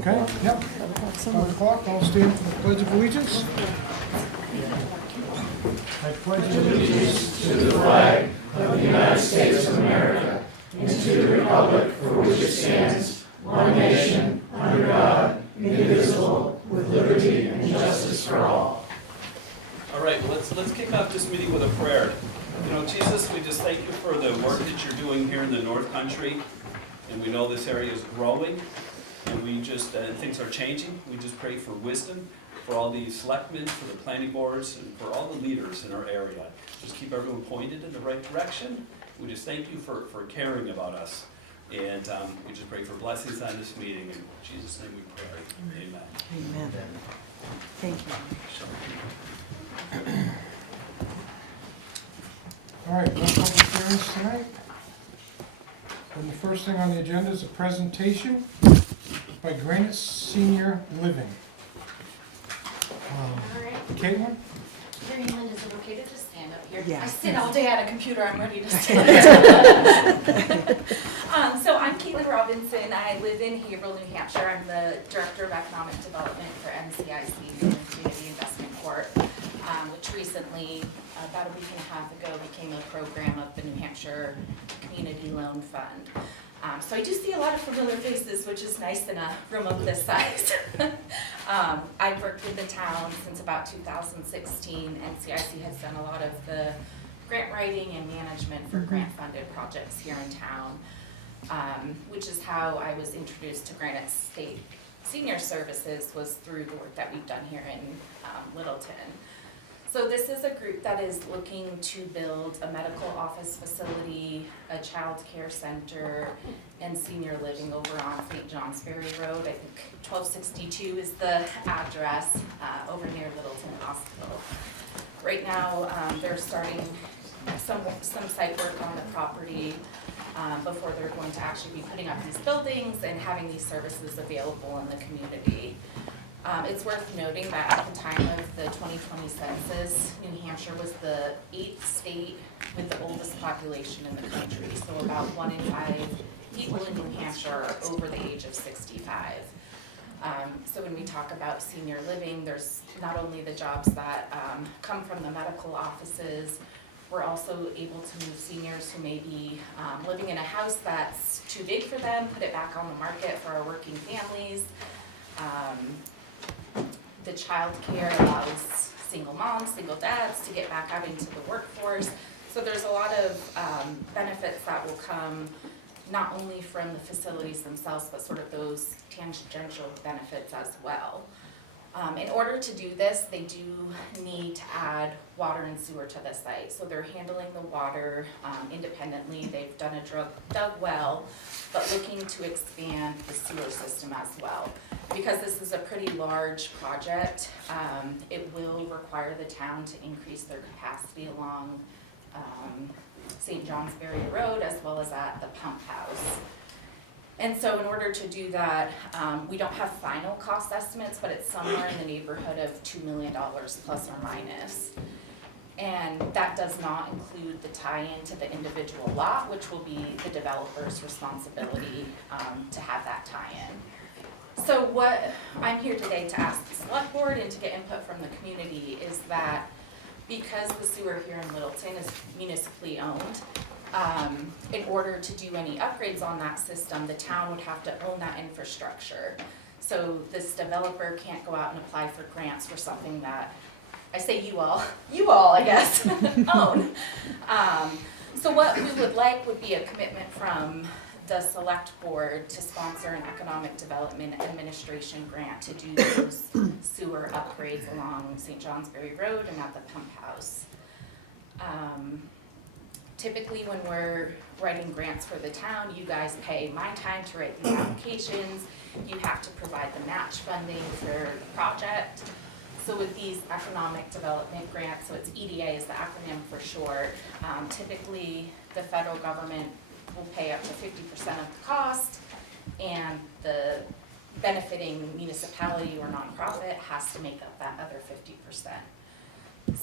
Okay, yep. 5 o'clock, all stand for the Pledge of Allegiance. I pledge allegiance to the flag of the United States of America and to the republic for which it stands, one nation, under God, indivisible, with liberty and justice for all. All right, well, let's kick off this meeting with a prayer. You know, Jesus, we just thank you for the work that you're doing here in the North Country, and we know this area is growing, and we just things are changing. We just pray for wisdom for all the selectmen, for the planning boards, and for all the leaders in our area. Just keep everyone pointed in the right direction. We just thank you for caring about us, and we just pray for blessings on this meeting. In Jesus' name we pray. Amen. Amen. Thank you. All right, no public hearings tonight. And the first thing on the agenda is a presentation by Granite Senior Living. All right. Caitlin? Mary Lynn, is it okay to just stand up here? Yeah. I sit all day at a computer, I'm ready to stand. So I'm Caitlin Robinson. I live in Haverhill, New Hampshire. I'm the Director of Economic Development for NCIC, the Community Investment Corp, which recently, about a week and a half ago, became a program of the New Hampshire Community Loan Fund. So I do see a lot of familiar faces, which is nice in a room of this size. I've worked with the town since about 2016. NCIC has done a lot of the grant writing and management for grant-funded projects here in town, which is how I was introduced to Granite State Senior Services, was through the work that we've done here in Littleton. So this is a group that is looking to build a medical office facility, a child care center, and senior living over on St. John's Ferry Road. I think 1262 is the address, over near Littleton Hospital. Right now, they're starting some site work on the property before they're going to actually be putting up these buildings and having these services available in the community. It's worth noting that at the time of the 2020 census, New Hampshire was the 8th state with the oldest population in the country. So about 1 in 5 people in New Hampshire are over the age of 65. So when we talk about senior living, there's not only the jobs that come from the medical offices, we're also able to move seniors who may be living in a house that's too big for them, put it back on the market for our working families. The child care allows single moms, single dads to get back out into the workforce. So there's a lot of benefits that will come not only from the facilities themselves, but sort of those tangential benefits as well. In order to do this, they do need to add water and sewer to the site. So they're handling the water independently. They've done a dug well, but looking to expand the sewer system as well. Because this is a pretty large project, it will require the town to increase their capacity along St. John's Ferry Road as well as at the pump house. And so in order to do that, we don't have final cost estimates, but it's somewhere in the neighborhood of $2 million plus or minus. And that does not include the tie-in to the individual lot, which will be the developer's responsibility to have that tie-in. So what I'm here today to ask the select board and to get input from the community is that because the sewer here in Littleton is municipally owned, in order to do any upgrades on that system, the town would have to own that infrastructure. So this developer can't go out and apply for grants for something that, I say you all, I guess, own. So what we would like would be a commitment from the select board to sponsor an economic development administration grant to do those sewer upgrades along St. John's Ferry Road and at the pump house. Typically when we're writing grants for the town, you guys pay my time to write these applications. You have to provide the match funding for the project. So with these economic development grants, so it's EDA is the acronym for short, typically the federal government will pay up to 50% of the cost, and the benefiting municipality or nonprofit has to make up that other 50%.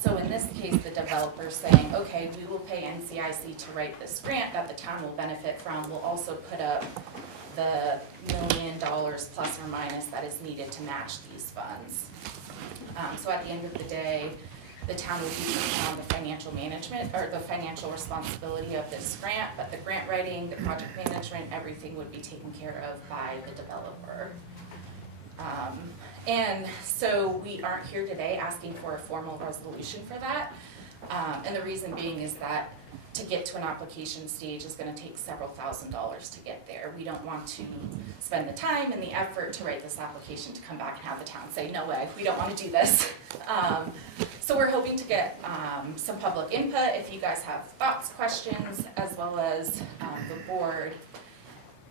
So in this case, the developer's saying, okay, we will pay NCIC to write this grant that the town will benefit from. We'll also put up the $1 million plus or minus that is needed to match these funds. So at the end of the day, the town would be taking on the financial management, or the financial responsibility of this grant, but the grant writing, the project management, everything would be taken care of by the developer. And so we aren't here today asking for a formal resolution for that. And the reason being is that to get to an application stage is gonna take several $1,000s to get there. We don't want to spend the time and the effort to write this application to come back and have the town say, no way, we don't wanna do this. So we're hoping to get some public input, if you guys have thoughts, questions, as well as the board.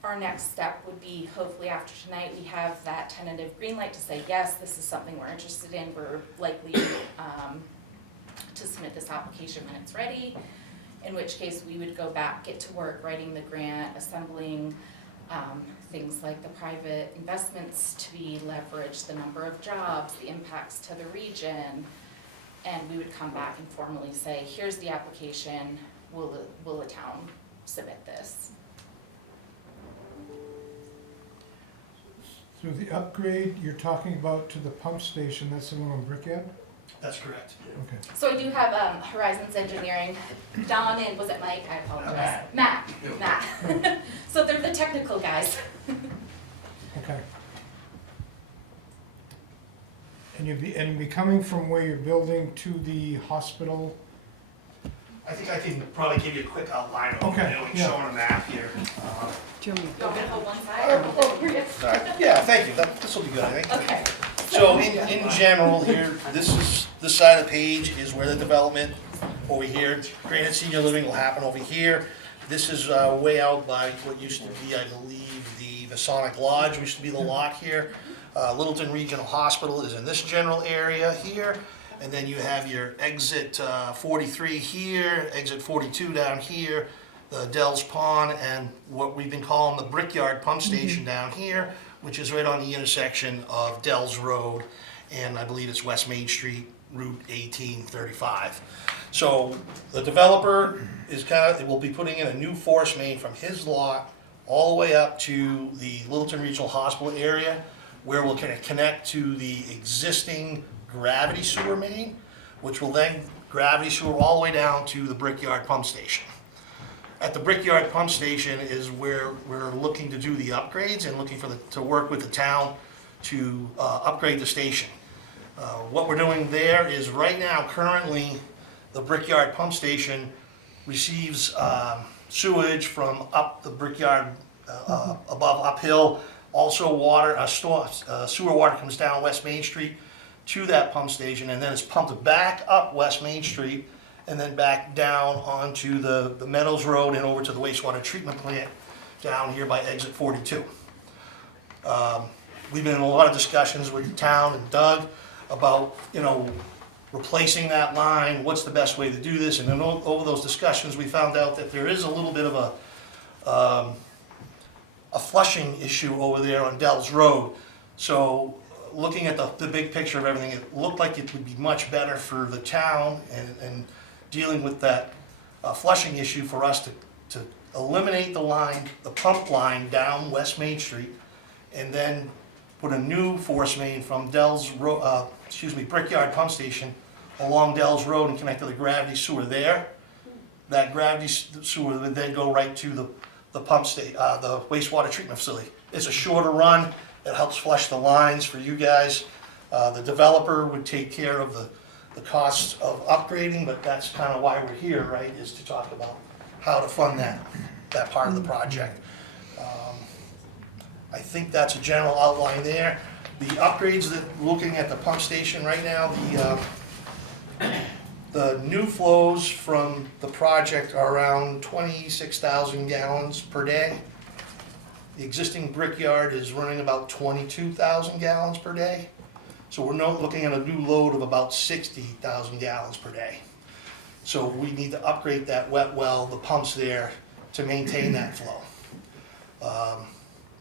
Our next step would be, hopefully after tonight, we have that tentative green light to say, yes, this is something we're interested in, we're likely to submit this application when it's ready, in which case we would go back, get to work writing the grant, assembling things like the private investments to be leveraged, the number of jobs, the impacts to the region, and we would come back and formally say, here's the application, will the town submit this? So the upgrade you're talking about to the pump station, that's the one on Brickyard? That's correct. Okay. So I do have Horizons Engineering, Don and, was it Mike? I apologize. Matt. So they're the technical guys. Okay. And you'd be coming from where you're building to the hospital? I think I can probably give you a quick outline of what Okay, we're doing, yeah. showing a map here. Do you want me to You want me to go? hold one side? Oh, here it is. Yeah, thank you, this will be good, I think. Okay. So in general here, this side of the page is where the development over here, Granite Senior Living will happen over here. This is way out by what used to be, I believe, the Masonic Lodge, used to be the lot here. Littleton Regional Hospital is in this general area here. And then you have your exit 43 here, exit 42 down here, the Dells Pond, and what we've been calling the Brickyard Pump Station down here, which is right on the intersection of Dells Road, and I believe it's West Main Street, Route 1835. So the developer is will be putting in a new force main from his lot all the way up to the Littleton Regional Hospital area, where we'll connect to the existing gravity sewer main, which will then gravity sewer all the way down to the Brickyard Pump Station. At the Brickyard Pump Station is where we're looking to do the upgrades and looking to work with the town to upgrade the station. What we're doing there is right now, currently, the Brickyard Pump Station receives sewage from up the Brickyard, above uphill. Also sewer water comes down West Main Street to that pump station, and then it's pumped back up West Main Street and then back down onto the Meadows Road and over to the wastewater treatment plant down here by exit 42. We've been in a lot of discussions with the town and Doug about, replacing that line, what's the best way to do this, and then over those discussions, we found out that there is a little bit of a flushing issue over there on Dells Road. So looking at the big picture of everything, it looked like it would be much better for the town and dealing with that flushing issue for us to eliminate the line, the pump line down West Main Street, and then put a new force main from Brickyard Pump Station along Dells Road and connect to the gravity sewer there. That gravity sewer would then go right to the the wastewater treatment facility. It's a shorter run. It helps flush the lines for you guys. The developer would take care of the costs of upgrading, but that's kind of why we're here, right, is to talk about how to fund that part of the project. I think that's a general outline there. The upgrades that, looking at the pump station right now, the new flows from the project are around 26,000 gallons per day. The existing brickyard is running about 22,000 gallons per day. So we're now looking at a new load of about 60,000 gallons per day. So we need to upgrade that wet well, the pumps there, to maintain that flow.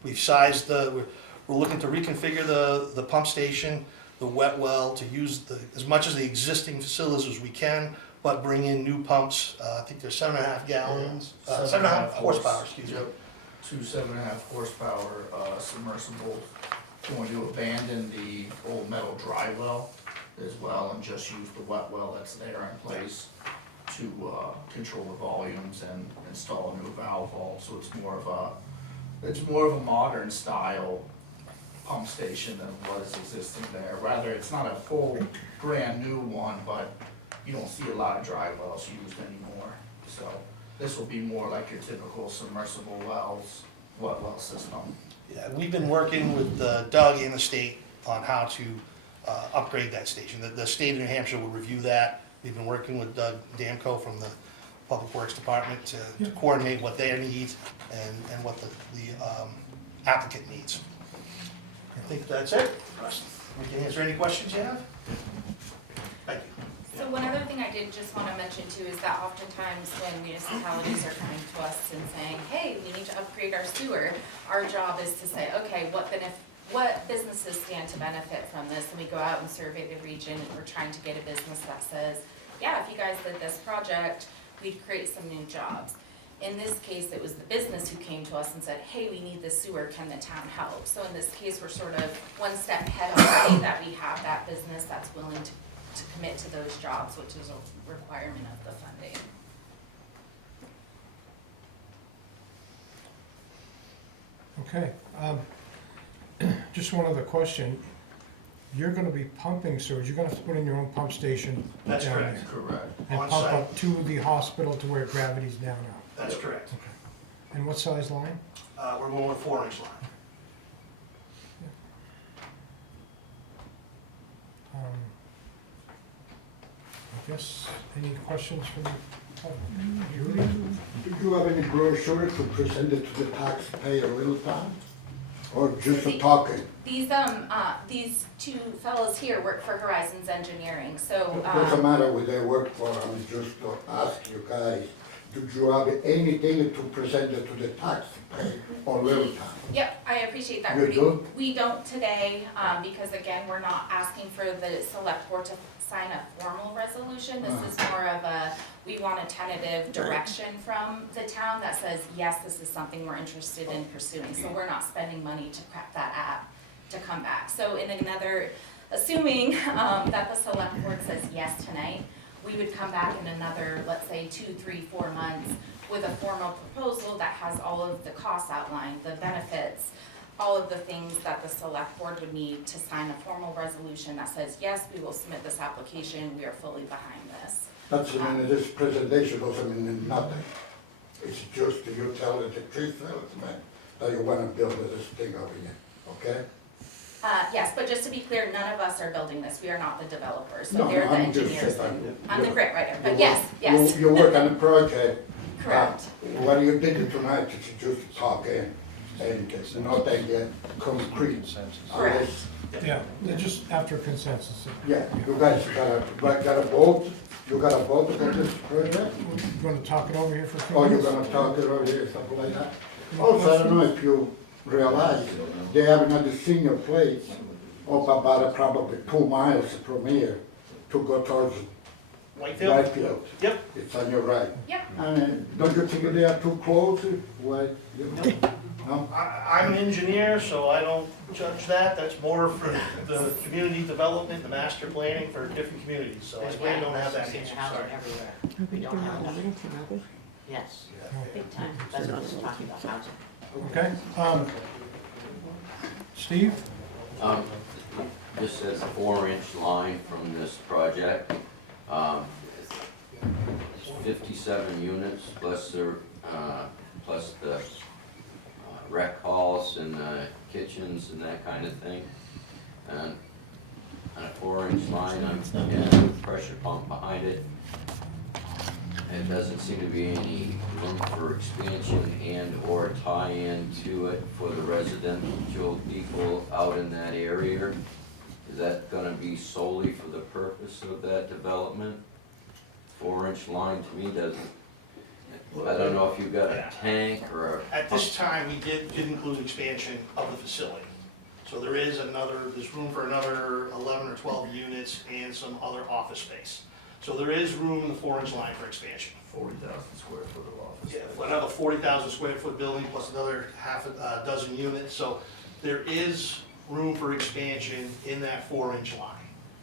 We've sized we're looking to reconfigure the pump station, the wet well, to use as much as the existing facilities as we can, but bring in new pumps. I think they're 7.5 gallons, 7.5 horsepower, excuse me. two 7.5 horsepower submersibles, going to abandon the old metal dry well as well and just use the wet well that's there in place to control the volumes and install a new valve vault. So it's more of a modern style pump station than what is existing there. Rather, it's not a full brand new one, but you don't see a lot of dry wells used anymore. So this will be more like your typical submersible wells, wet well system. Yeah, we've been working with Doug and the state on how to upgrade that station. The state of New Hampshire will review that. We've been working with Doug Damco from the Public Works Department to coordinate what their needs and what the applicant needs. I think that's it. Russ, we can answer any questions you have. Thank you. So one other thing I did just want to mention too is that oftentimes when municipalities are coming to us and saying, hey, we need to upgrade our sewer, our job is to say, okay, what businesses stand to benefit from this? And we go out and survey the region, and we're trying to get a business that says, yeah, if you guys did this project, we'd create some new jobs. In this case, it was the business who came to us and said, hey, we need this sewer, can the town help? So in this case, we're sort of one step ahead already that we have that business that's willing to commit to those jobs, which is a requirement of the funding. Okay, just one other question. You're gonna be pumping sewage, you're gonna have to put in your own pump station. That's down correct. there, Correct. And On pump site. up to the hospital to where gravity's down now. That's correct. Okay. And what size line? We're going with 4-inch line. I guess, any questions from the public? Julie? Do you have any brochure to present it to the taxpayer Littleton? Or just a talking? These two fellows here work for Horizons Engineering, so, Doesn't matter what they work for, I'm just to ask you guys, do you have anything to present it to the taxpayer or Littleton? yep, I appreciate that, You Rudy. do? We don't today, because again, we're not asking for the select board to sign a formal resolution. This is more of we want a tentative direction from the town that says, yes, this is something we're interested in pursuing. So we're not spending money to prep that app to come back. So in another, assuming that the select board says yes tonight, we would come back in another, let's say, 2, 3, 4 months with a formal proposal that has all of the costs outlined, the benefits, all of the things that the select board would need to sign a formal resolution that says, yes, we will submit this application, we are fully behind this. That's, this presentation doesn't mean nothing. It's just you tell the tree salesman that you wanna build this thing over here, okay? Yes, but just to be clear, none of us are building this, we are not the developers, so No, they're the I'm just engineers. saying, I'm the grant writer, you but work- yes. You work on a project. Correct. What you did tonight is just talking and it's nothing concrete. Correct. Yeah, they're just after consensus. Yeah, you guys got a vote, you got a vote for this project? We're gonna talk it over here for a few Or you're minutes? gonna talk it over here, something like that? Also, I don't know if you realize, they have another senior place up about probably 2 miles from here to go towards Whitefield? Whitefield. Yep. It's on your right. Yep. Don't you think they are too close? Why, you know? No? I'm an engineer, so I don't judge that. That's more for the community development, the master planning for different communities. So I really don't have that answer, sorry. Everywhere. We don't have enough. Yes, big time. That's what I was talking about, housing. Okay, Steve? This says 4-inch line from this project. It's 57 units plus the rec halls and kitchens and that kind of thing. And on a 4-inch line, I'm getting a pressure pump behind it. There doesn't seem to be any room for expansion and or tie-in to it for the residential people out in that area. Is that gonna be solely for the purpose of that development? 4-inch line to me doesn't, I don't know if you've got a tank or a. At this time, we did include expansion of the facility. So there's room for another 11 or 12 units and some other office space. So there is room in the 4-inch line for expansion. 40,000 square foot of office. Yeah, for another 40,000 square foot building plus another half a dozen units. So there is room for expansion in that 4-inch line.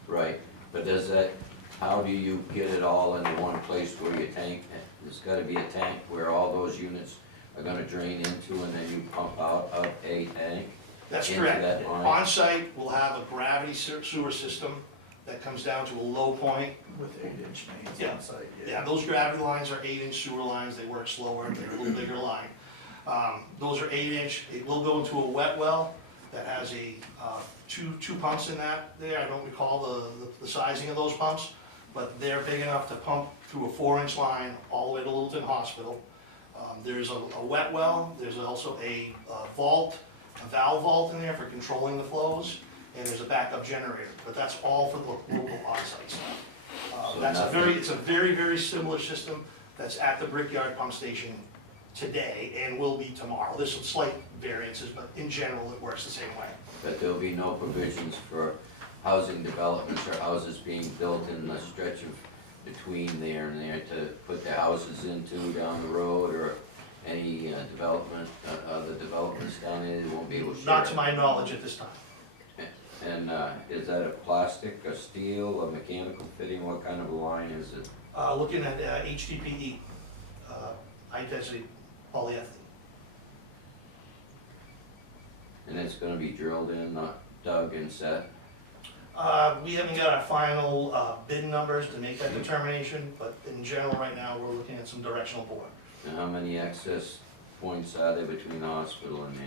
Right, but does that, how do you get it all into one place where you tank? There's gotta be a tank where all those units are gonna drain into, and then you pump out of a tank? That's Into correct. that line? On-site, we'll have a gravity sewer system that comes down to a low point. With 8-inch mains Yeah. on site, Yeah, those gravity lines are 8-inch sewer lines, they work slower, they're a little bigger line. Those are 8-inch, it will go into a wet well that has a, two pumps in that there, I don't recall the sizing of those pumps, but they're big enough to pump through a 4-inch line all the way to Littleton Hospital. There's a wet well, there's also a vault, a valve vault in there for controlling the flows, and there's a backup generator, but that's all for the local on-site stuff. It's a very, very similar system that's at the Brickyard pump station today and will be tomorrow. There's some slight variances, but in general, it works the same way. But there'll be no provisions for housing developments or houses being built in the stretch of between there and there to put the houses into down the road, or any development, the developments down there, they won't be able to share? Not to my knowledge at this time. And is that a plastic, a steel, a mechanical fitting, what kind of a line is it? Looking at HDPE, high-density polyethylene. And it's gonna be drilled in, not dug and set? We haven't got our final bid numbers to make that determination, but in general, right now, we're looking at some directional bore. And how many access points are there between the hospital and there?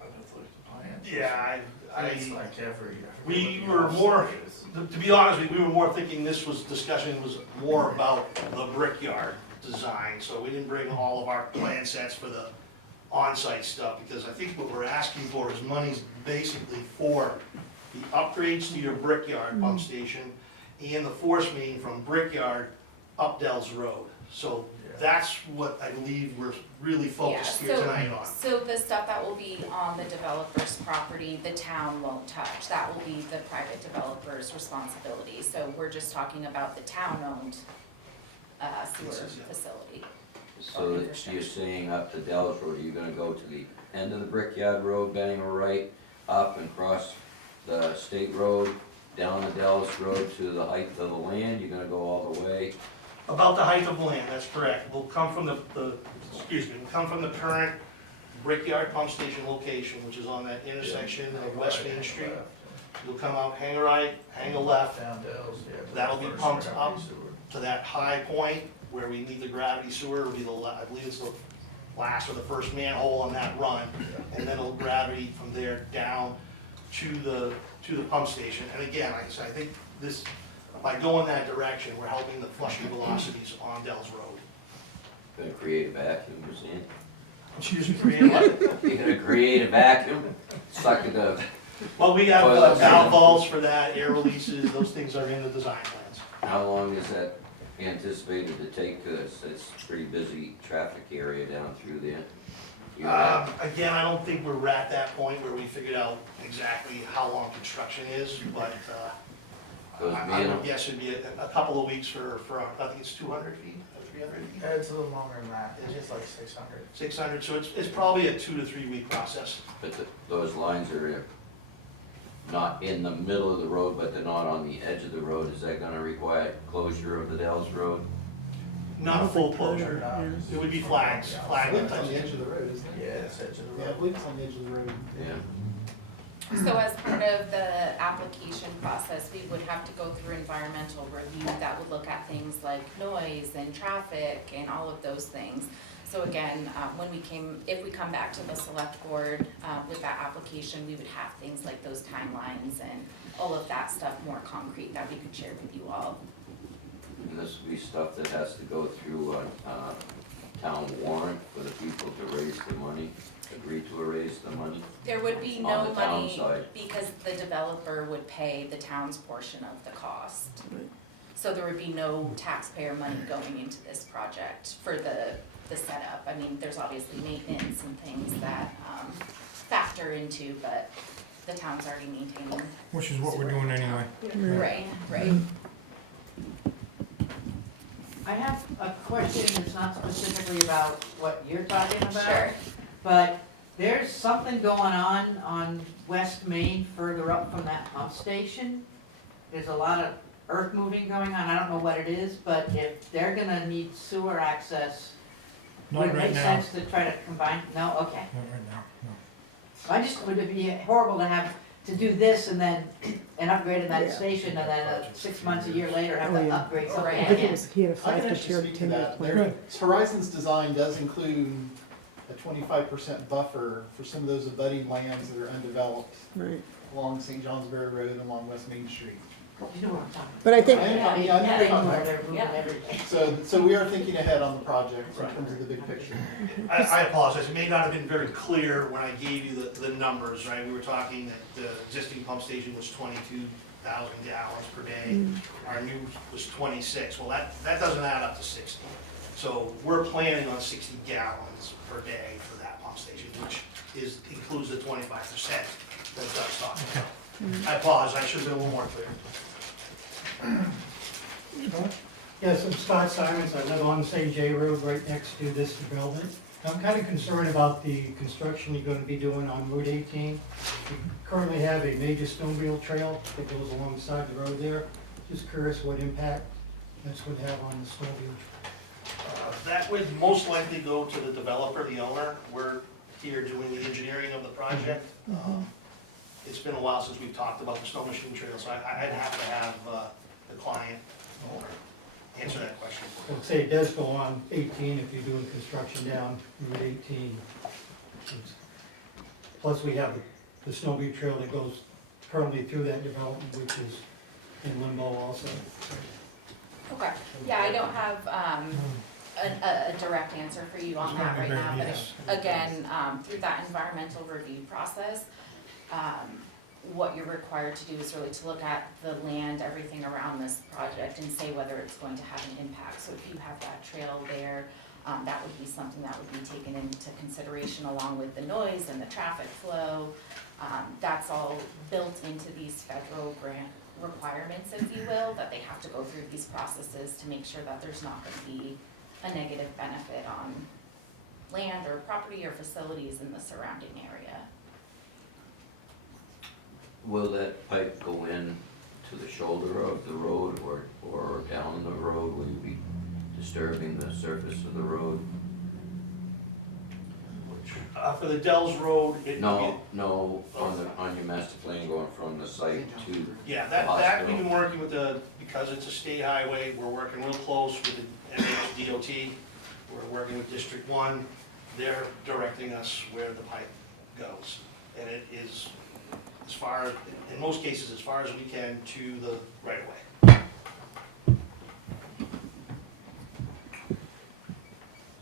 I'd have to look at the plans. Yeah, It's like every. we were more, to be honest with you, we were more thinking discussion was more about the Brickyard design, so we didn't bring all of our plan sets for the on-site stuff, because I think what we're asking for is money's basically for the upgrades to your Brickyard pump station and the force main from Brickyard up Dells Road. So that's what I believe we're really focused here tonight on. So the stuff that will be on the developer's property, the town won't touch. That will be the private developer's responsibility. So we're just talking about the town-owned sewer facility. So that you're saying up to Dells Road, are you gonna go to the end of the Brickyard Road, bang a right, up and cross the state road, down the Dells Road to the height of the land, you're gonna go all the way? About the height of land, that's correct. We'll come from we'll come from the current Brickyard pump station location, which is on that intersection of West Main Street. You'll come out, hang a right, hang a left, Down Dells, yeah. That'll be First pumped gravity up. sewer. to that high point where we need the gravity sewer. It'll be I believe it's the last or the first manhole on that run. And then it'll gravity from there down to the pump station. And again, like I said, I think this, by going that direction, we're helping the flushing velocities on Dells Road. Gonna create a vacuum, you're saying? Excuse me, create what? You're gonna create a vacuum, suck it up. Well, we have Toilets. valve vaults for that, air releases, those things are in the design plans. How long is that anticipated to take, cause it's a pretty busy traffic area down through there? You have- Again, I don't think we're at that point where we figured out exactly how long construction is, but Goes I being- would guess it'd be a couple of weeks for, I think it's 200 feet, or 300 feet, It's a little longer than that, it's like 600. 600, so it's probably a 2 to 3 week process. But those lines are not in the middle of the road, but they're not on the edge of the road. Is that gonna require closure of the Dells Road? Not a full closure, No. it would be flags, flag It's on type. the edge of the road, isn't it? Yeah, it's edge of the Yeah, I road. believe it's on the edge of the road. Yeah. So as part of the application process, we would have to go through environmental review that would look at things like noise and traffic and all of those things. So again, if we come back to the select board with that application, we would have things like those timelines and all of that stuff more concrete that we could share with you all. And this would be stuff that has to go through a town warrant for the people to raise the money, agree to raise the money. There would be On no the town money side. because the developer would pay the town's portion of the cost. So there would be no taxpayer money going into this project for the setup. I mean, there's obviously maintenance and things that factor into, but the town's already maintaining. Which is what we're doing anyway. Right, right. I have a question that's not specifically about what you're talking about. Sure. But there's something going on West Main further up from that pump station. There's a lot of earth moving going on, I don't know what it is, but if they're gonna need sewer access, would Not it right make now. sense to try to combine, no, okay. Not right now, no. I just, would it be horrible to have to do this and then, an upgrade in that station, and then 6 months, a year later, have to upgrade something Right. I think it again? was, he had a I 5 can to actually 10 speak to 10 year that. plan. Good. Horizon's design does include a 25% buffer for some of those abutting lands that are undeveloped Right. along St. Johnsbury Road and along West Main Street. You know what I'm talking about. But I think, I know Yeah, you're they talking know about. they're moving everything. So we are thinking ahead on the project in terms of the big picture. I apologize, it may not have been very clear when I gave you the numbers, right? We were talking that the existing pump station was 22,000 gallons per day. Our new was 26. Well, that doesn't add up to 60. So we're planning on 60 gallons per day for that pump station, which includes the 25% that Doug's talking about. I apologize, I should have been a little more clear. Scott? Yes, I'm Scott Simons. I live on St. J Road, right next to this development. I'm kind of concerned about the construction you're going to be doing on Route 18. We currently have a major snowmobile trail that goes alongside the road there. Just curious what impact that's going to have on the snowmobile. That would most likely go to the developer, the owner. We're here doing the engineering of the project. It's been a while since we've talked about the snow machine trail, so I'd have to have the client owner answer that question. Let's say it does go on 18 if you're doing construction down Route 18. Plus, we have the snowmobile trail that goes currently through that development, which is in limbo also. Okay, yeah, I don't have a direct answer for you on that right now, but again, through that environmental review process, what you're required to do is really to look at the land, everything around this project, and say whether it's going to have an impact. So if you have that trail there, that would be something that would be taken into consideration along with the noise and the traffic flow. That's all built into these federal grant requirements, if you will, that they have to go through these processes to make sure that there's not going to be a negative benefit on land or property or facilities in the surrounding area. Will that pipe go in to the shoulder of the road or down the road? Will you be disturbing the surface of the road? For the Dells Road, No, on your master plan going from the site to, yeah, that we've been working with because it's a state highway, we're working real close with the MH DOT. We're working with District 1. They're directing us where the pipe goes. And it is as far, in most cases, as far as we can to the right of way.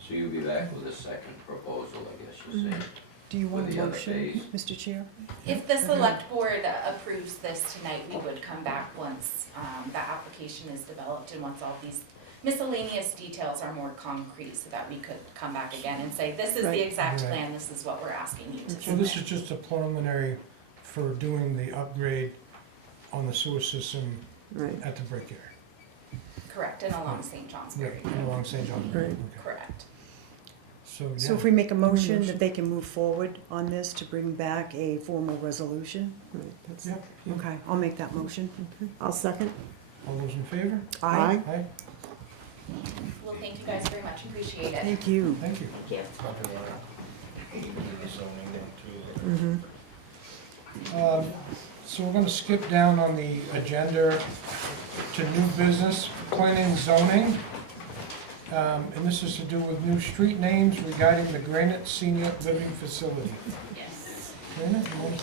so you'll be back with a second proposal, I guess you're saying? Do you want With a the other motion, phase. Mr. Chair? If the select board approves this tonight, we would come back once the application is developed and once all these miscellaneous details are more concrete, so that we could come back again and say, this is Right. the exact Right. plan, this is what we're asking you to So this is submit. just a preliminary for doing the upgrade on the sewer system right, at the break area. Correct, and along St. John's Yeah, Road. along St. John's. Right. Okay. Correct. So, So if yeah, we make a motion that they can move forward on this to bring back a formal resolution? right. That's- yeah, yeah. Okay, I'll make that motion. I'll second. All those in favor? Aye. Aye, Well, thank you guys very much, appreciate it. Thank you. thank you. Mhm. So we're gonna skip down on the agenda to new business, planning and zoning. And this is to do with new street names regarding the Granite Senior Living Facility. Yes. Granite, you want-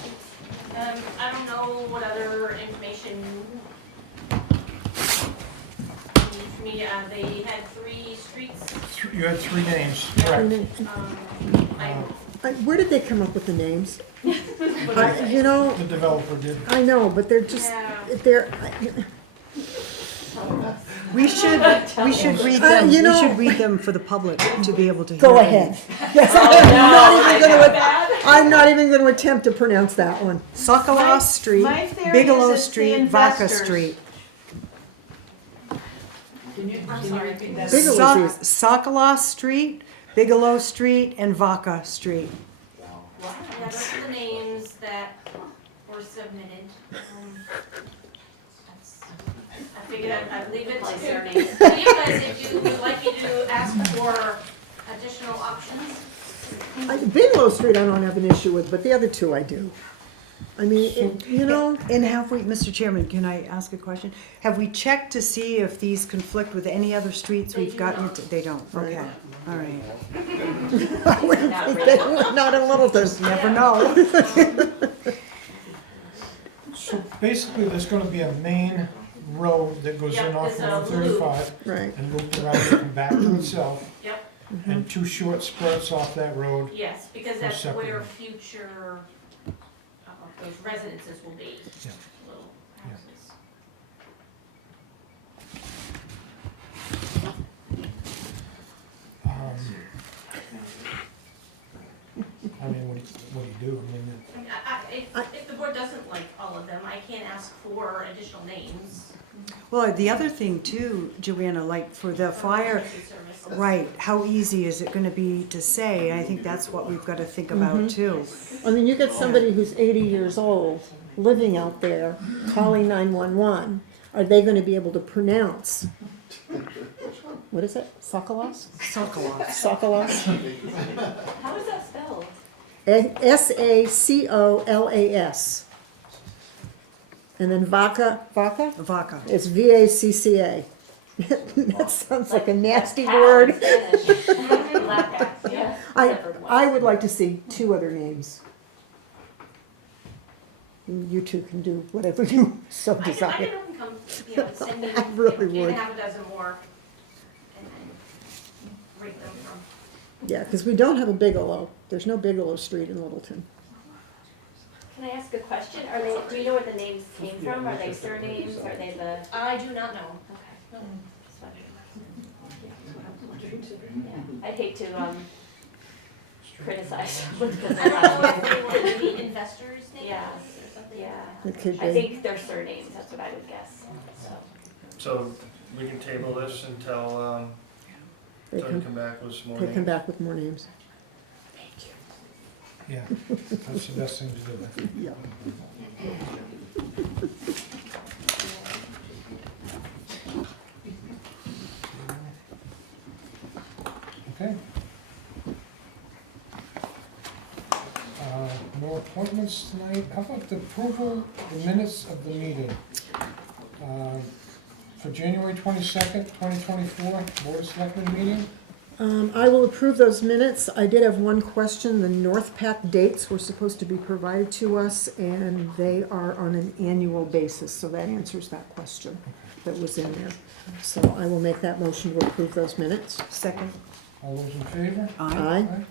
I don't know what other information you need from me. They had 3 streets. You had 3 names, And correct. then, I, where did they come up with the names? You know, The developer did. I know, but they're just, Yeah. they're, We should read them, you we know- should read them for the public to be able to hear go them. ahead. Yes, I'm not even gonna attempt to pronounce that one. Sokolov Street, My theory Bigelow is it's the Street, Vaca investors. Street. I'm sorry. repeat that? Bigelow Street. Sokolos Street, Bigelow Street, and Vaca Street. Yeah, those are the names that were submitted. I figured I'd leave it to their names. So you guys, if you would like me to ask for additional options? Bigelow Street I don't have an issue with, but the other two I do. I mean, you know, And have we, Mr. Chairman, can I ask a question? Have we checked to see if these conflict with any other streets They we've do gotten not. into? They don't, Right. okay, all right. I wouldn't think they would, not in Littleton. Never know. So basically, there's gonna be a main road that goes in Yep, off it's of a 135 Right. and loop around and come back to itself, Yep, and 2 short spurts off that road. yes, because Or that's separate. where future, those residences will be. Yeah. Little Yeah. houses. I mean, what do you do? I mean, I mean, if the board doesn't like all of them, I can ask for additional names. Well, the other thing too, Joanna, like for the fire, Emergency services. right, how easy is it gonna be to say? I think that's what we've gotta think about too. I mean, you get somebody who's 80 years old living out there calling 911. Are they going to be able to pronounce? What is it? Sokolos? Sokolos. Sokolos? How is that spelled? Sacolas. And then Vaca, Vaca? Vaca. It's VACCA. That sounds like a nasty Cow in word. Spanish. Lap cats, yeah. I would like to see 2 other names. You two can do whatever you so I can desire. come, send me, I really you would. can have a dozen more and then rate them from. Yeah, because we don't have a Bigelow. There's no Bigelow Street in Littleton. Can I ask a question? Are they, do you know where the names came from? Are they surnames? Are they the? I do not know. Okay. Just wondering. Yeah. I'd hate to, criticize them because I they're don't know not. if they were maybe investors' names Yeah. or something. Yeah. It could I be. think they're surnames, that's what I would guess, so. So we can table this until, They until you come, come back with some more they come names? back with more names. yeah, that's the best thing to do. Yeah. Okay. No appointments tonight. How about the approval, the minutes of the meeting? For January 22nd, 2024, Board of Selectmen meeting? I will approve those minutes. I did have one question. The North Pack dates were supposed to be provided to us, and they are on an annual basis, so that answers that question that was in there. So I will make that motion to approve those minutes. Second. All those in favor? Aye. Aye.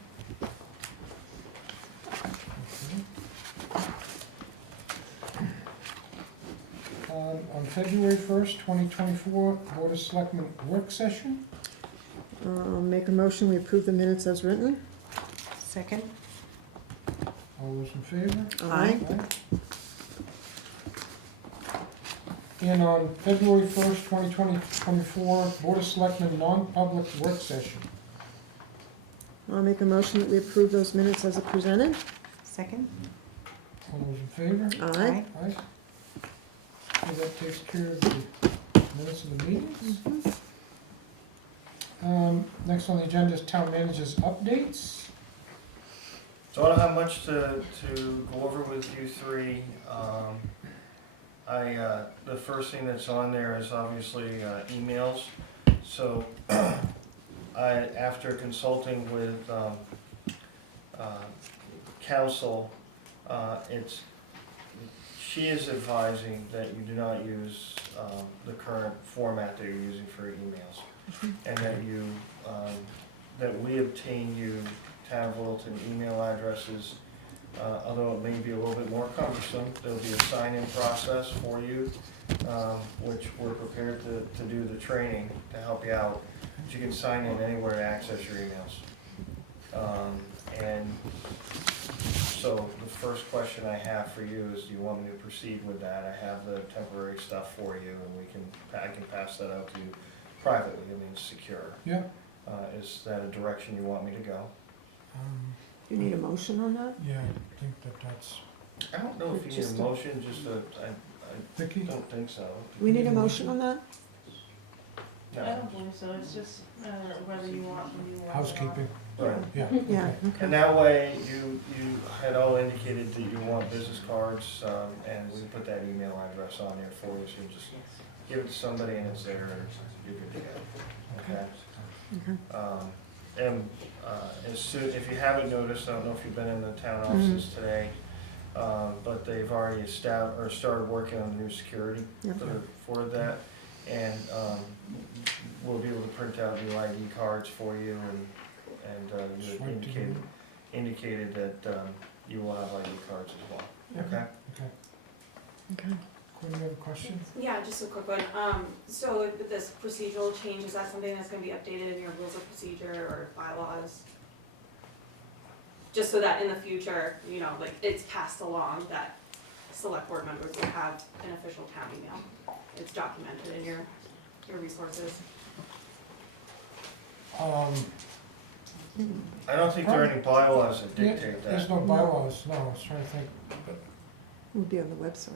On February 1st, 2024, Board of Selectmen work session? I'll make a motion, we approve the minutes as written. Second. All those in favor? Aye. And on February 1st, 2024, Board of Selectmen non-public work session. I'll make a motion that we approve those minutes as presented. Second. All those in favor? Aye. Aye. So that takes care of the minutes of the meetings. Next on the agenda is town manager's updates. So I don't have much to go over with you three. The first thing that's on there is obviously emails. So after consulting with council, she is advising that you do not use the current format that you're using for emails. And that that we obtain you town of Littleton email addresses, although it may be a little bit more cumbersome. There'll be a sign-in process for you, which we're prepared to do the training to help you out. But you can sign in anywhere to access your emails. And so the first question I have for you is, do you want me to proceed with that? I have the temporary stuff for you, and I can pass that out to you privately, I mean, secure. Yeah. Is that a direction you want me to go? You need a motion on that? Yeah, I think that's, I don't know if you need Just a a- motion, I Vicky? don't think so. We need a motion on that? I No. don't believe so, it's just, whether you want, Housekeeping, Right. yeah. Yeah, And okay. that way, you had all indicated that you want business cards, and we can put that email address on there for you, so you just give it to somebody and it's there, and you're good to go, okay? Okay. And as soon, if you haven't noticed, I don't know if you've been in the town offices today, but they've already started working on the new security Yep. for that. And we'll be able to print out new ID cards for you, and you Swipe to indicated that you will have ID cards as well, okay? Okay. Okay. Quinn, you have a question? Yeah, just a quick one. So with this procedural change, is that something that's gonna be updated in your rules of procedure or bylaws? Just so that in the future, you know, like it's passed along that select board members will have an official town email. It's documented in your resources. I don't think there are any bylaws that dictate There's that. no bylaws, no, I was trying to think, but It would be on the website.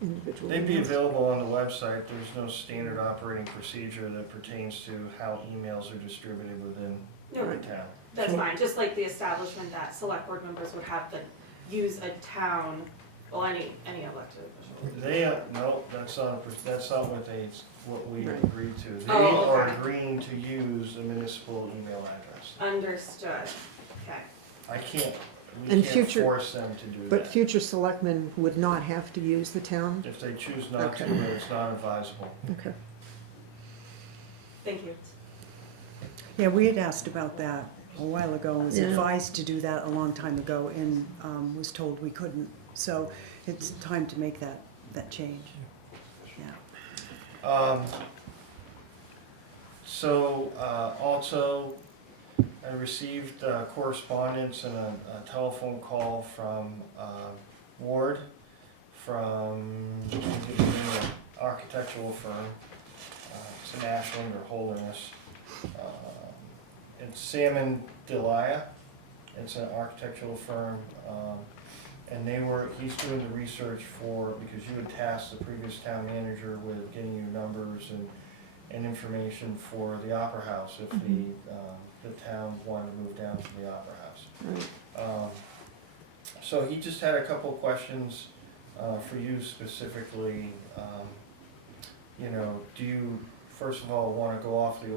Individual. They'd be emails. available on the website. There's no standard operating procedure that pertains to how emails are distributed within No, the town. that's fine, just like the establishment that select board members would have to use a town, well, any elected official. They, no, that's not what we Right. agreed to. They Oh, are okay. agreeing to use a municipal email address. Understood, okay. I can't, we And can't future- force them to do But that. future selectmen would not have to use the town? If they choose not to, Okay. then it's not advisable. Okay. Thank you. Yeah, we had asked about that a while ago, and was Yeah. advised to do that a long time ago, and was told we couldn't. So it's time to make that change. Yeah. Also, I received correspondence and a telephone call from Ward from an architectural firm. It's in Ashland or Holderness. It's Salmon Delia. It's an architectural firm. And he's doing the research because you had tasked the previous town manager with getting you numbers and information for the Opera House if the town wanted to move down to the Opera House. Right. So he just had a couple of questions for you specifically. Do you, first of all, want to go off the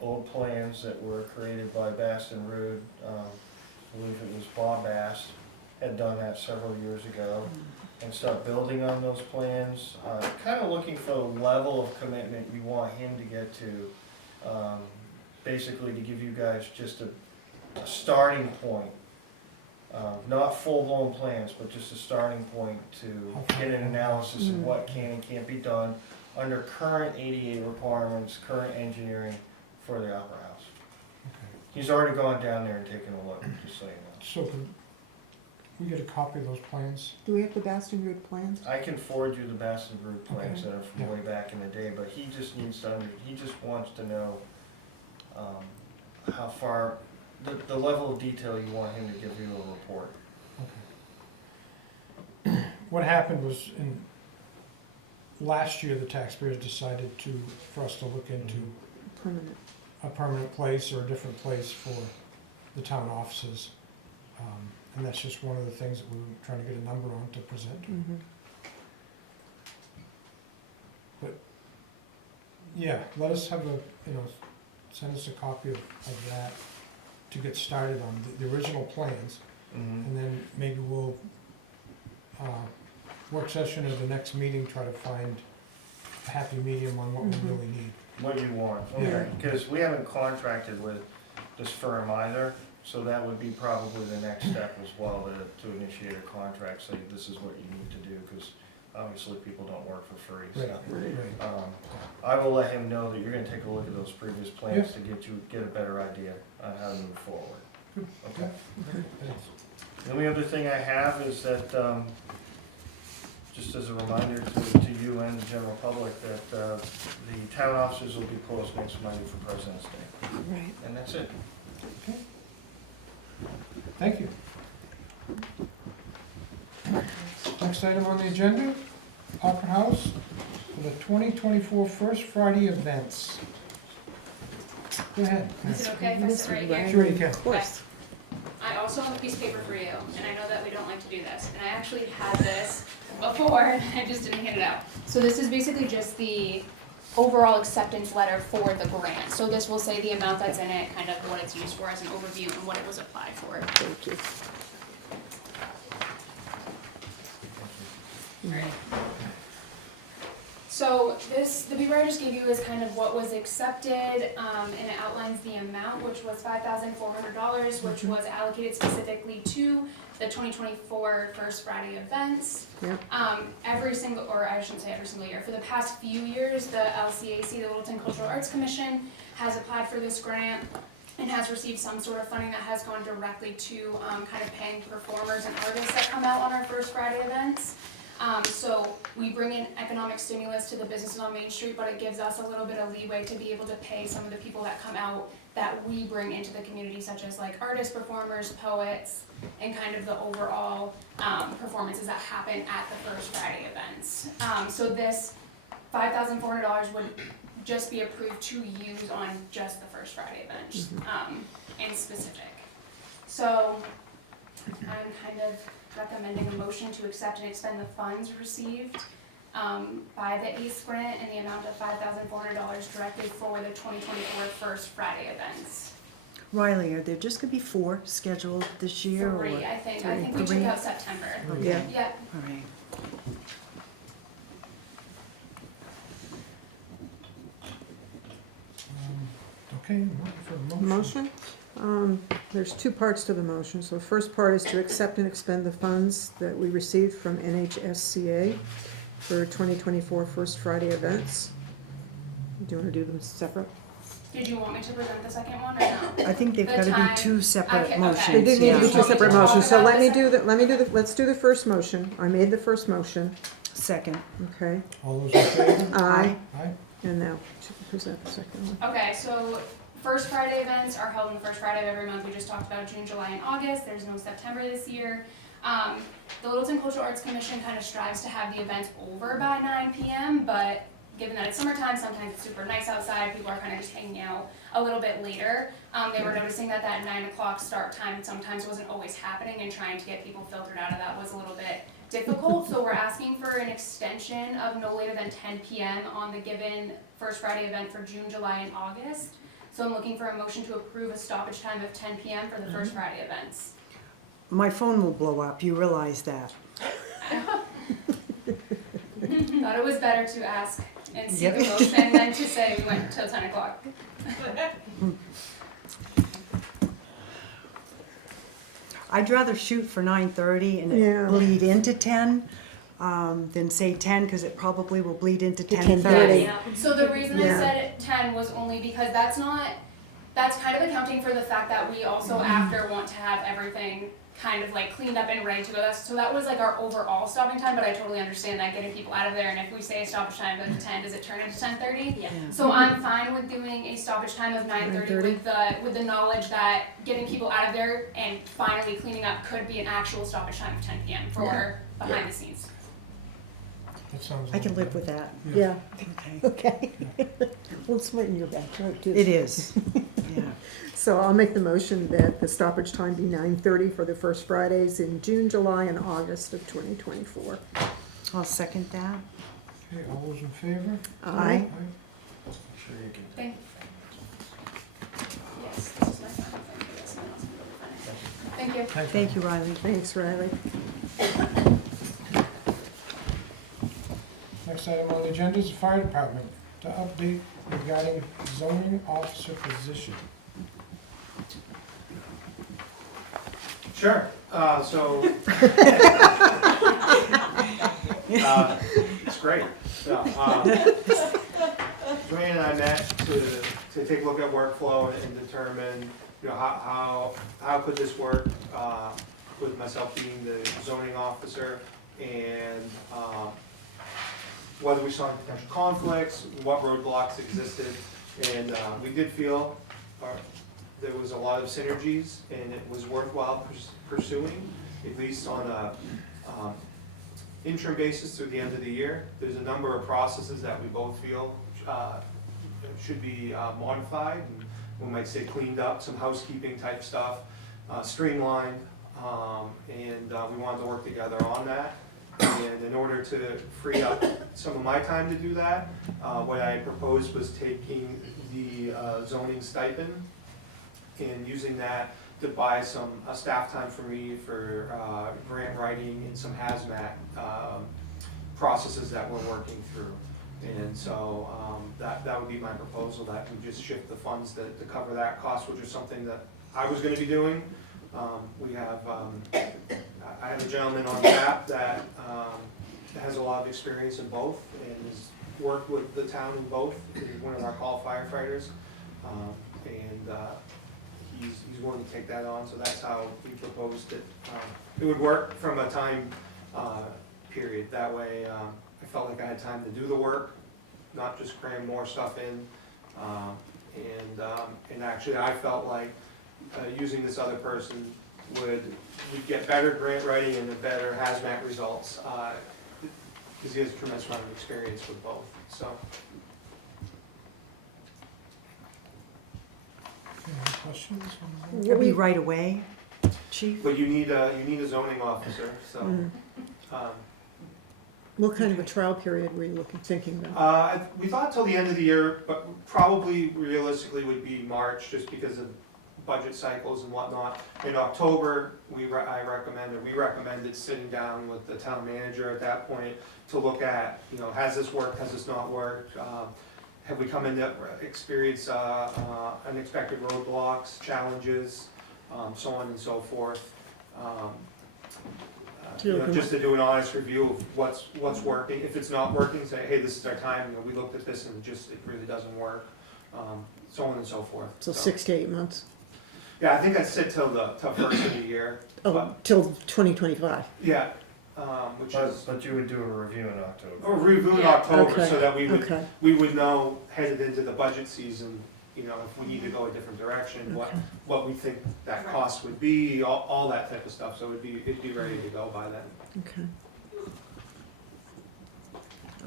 old plans that were created by Bast and Rood? I believe it was Bob Bast had done that several years ago, and start building on those plans. Kind of looking for the level of commitment you want him to get to, basically to give you guys just a starting point. Not full-blown plans, but just a starting point to get an analysis of what can and can't be done under current ADA requirements, current engineering for the Opera House. okay. He's already gone down there and taken a look, just so you know. So can we get a copy of those plans? Do we have the Baston Road plans? I can forward you the Baston Group plans Okay. that are from Yeah. way back in the day, but he just needs to, he just wants to know how far, the level of detail you want him to give you a report. Okay. What happened was last year, the taxpayers decided for us to look into Permanent. a permanent place or a different place for the town offices. And that's just one of the things that we were trying to get a number on to present. Mm-hmm. Yeah, let us have send us a copy of that to get started on the original plans. And then maybe we'll, work session at the next meeting, try to find a happy medium on what we Mhm. really need. What you want, Yeah. okay, because we haven't contracted with this firm either, so that would be probably the next step as well, to initiate a contract, say this is what you need to do, because obviously people don't work for free, so. Right. I will let him know that you're gonna take a look at those previous plans to get a better idea on how to move forward. Okay? Okay, thanks. The only other thing I have is that, just as a reminder to you and the general public that the town offices will be closed next Monday for President's Day. Right. And that's it. Thank you. Next item on the agenda, Opera House for the 2024 First Friday events. Go ahead. Is it okay if I sit right here? Sure you can. Of course. I also have a piece of paper for you, and I know that we don't like to do this, and I actually had this before, and I just didn't hand it out. So this is basically just the overall acceptance letter for the grant. So this will say the amount that's in it, kind of what it's used for as an overview, and what it was applied for. Thank you. Alright. So this, the paper I just gave you is kind of what was accepted, and it outlines the amount, which was $5,400, which was allocated specifically to the 2024 First Friday events. Yep. Every single, or I shouldn't say every single year, for the past few years, the LCAC, the Littleton Cultural Arts Commission, has applied for this grant and has received some sort of funding that has gone directly to kind of paying performers and artists that come out on our First Friday events. So we bring in economic stimulus to the businesses on Main Street, but it gives us a little bit of leeway to be able to pay some of the people that come out that we bring into the community, such as like artists, performers, poets, and kind of the overall performances that happen at the First Friday events. So this $5,400 would just be approved to use on just the First Friday event, in specific. So I'm kind of recommending a motion to accept and expend the funds received by the ACE grant in the amount of $5,400 directly for the 2024 First Friday events. Riley, are there just gonna be 4 scheduled this year? or 3, I think. three? I think we Three? took out September. Yeah. Yeah. All right. Okay, I'm looking for a motion. Motion? There's 2 parts to the motion. So the first part is to accept and expend the funds that we received from NHSCA for 2024 First Friday events. Do you want to do them separate? Did you want me to present the second one or no? I think they've The gotta time- be 2 separate okay, okay. motions. They do need to be yeah. 2 separate Talk motions, so about let me this. let's do the first motion. I made the first motion, Second. okay? All those in favor? Aye. Aye. And now, to present the second one. Okay, so First Friday events are held on the first Friday of every month. We just talked about June, July, and August. There's no September this year. The Littleton Cultural Arts Commission kind of strives to have the events over by 9 p.m., but given that it's summertime, sometimes it's super nice outside. People are kind of just hanging out a little bit later. They were noticing that 9 o'clock start time sometimes wasn't always happening, and trying to get people filtered out of that was a little bit difficult. So we're asking for an extension of no later than 10 p.m. on the given First Friday event for June, July, and August. So I'm looking for a motion to approve a stoppage time of 10 p.m. for the First Friday events. My phone will blow up, you realize that. Thought it was better to ask and seek a Yep. motion than to say we went till 10 o'clock. I'd rather shoot for 9:30 and Yeah. it bleed into 10 than say 10, because it probably will bleed into 10:30. 10:30. Yeah. So the reason I Yeah. said 10 was only because that's kind of accounting for the fact that we also after want to have everything kind of like cleaned up and ready to go. So that was like our overall stopping time, but I totally understand that getting people out of there, and if we say a stoppage time of 10, does it turn into 10:30? Yeah. So I'm fine with doing a stoppage time of 9:30 with the knowledge that getting people out of there and finally cleaning up could be an actual stoppage time of 10 p.m. for behind the scenes. That sounds. I can live with that. Yeah, Okay. okay. Well, it's right in your backyard, too. It is, yeah. So I'll make the motion that the stoppage time be 9:30 for the first Fridays in June, July, and August of 2024. I'll second that. Okay, all those in favor? Aye. Sure you can. Thank Yes, this is my final thing for this, and then I'll send it over to Thank you. Thank you, Riley. Thanks, Riley. Next item on the agenda is the fire department to update regarding zoning officer position. Sure, it's great. Dwayne and I met to take a look at workflow and determine, how could this work with myself being the zoning officer and whether we saw any potential conflicts, what roadblocks existed, and we did feel there was a lot of synergies, and it was worthwhile pursuing, at least on a interim basis through the end of the year. There's a number of processes that we both feel should be modified, and we might say cleaned up, some housekeeping type stuff, streamlined, and we wanted to work together on that. And in order to free up some of my time to do that, what I proposed was taking the zoning stipend and using that to buy some staff time for me for grant writing and some hazmat processes that we're working through. And so that would be my proposal, that we just shift the funds to cover that cost, which is something that I was going to be doing. We have, I have a gentleman on tap that has a lot of experience in both and has worked with the town in both. He's one of our call firefighters, and he's willing to take that on. So that's how we proposed it. It would work from a time period. That way, I felt like I had time to do the work, not just cram more stuff in. And actually, I felt like using this other person we'd get better grant writing and better hazmat results, because he has a tremendous amount of experience with both. So. Any questions? It'll be right away, chief? But you need a zoning officer, so. What kind of a trial period were you thinking about? We thought till the end of the year, but probably realistically would be March, just because of budget cycles and whatnot. In October, we recommended sitting down with the town manager at that point to look at, has this worked, has this not worked? Have we come into experience unexpected roadblocks, challenges, so on and so forth. Just to do an honest review of what's working. If it's not working, say, hey, this is our time. We looked at this and it really doesn't work. So on and so forth. So 6 to 8 months? Yeah, I think I'd sit till first of the year. Oh, till 2025? Yeah, But you would do a review in October. Or review in October, Okay. so that Okay. we would know headed into the budget season, if we need to go a different direction, what we think that cost would be, all that type of stuff. So it'd be ready to go by then. Okay.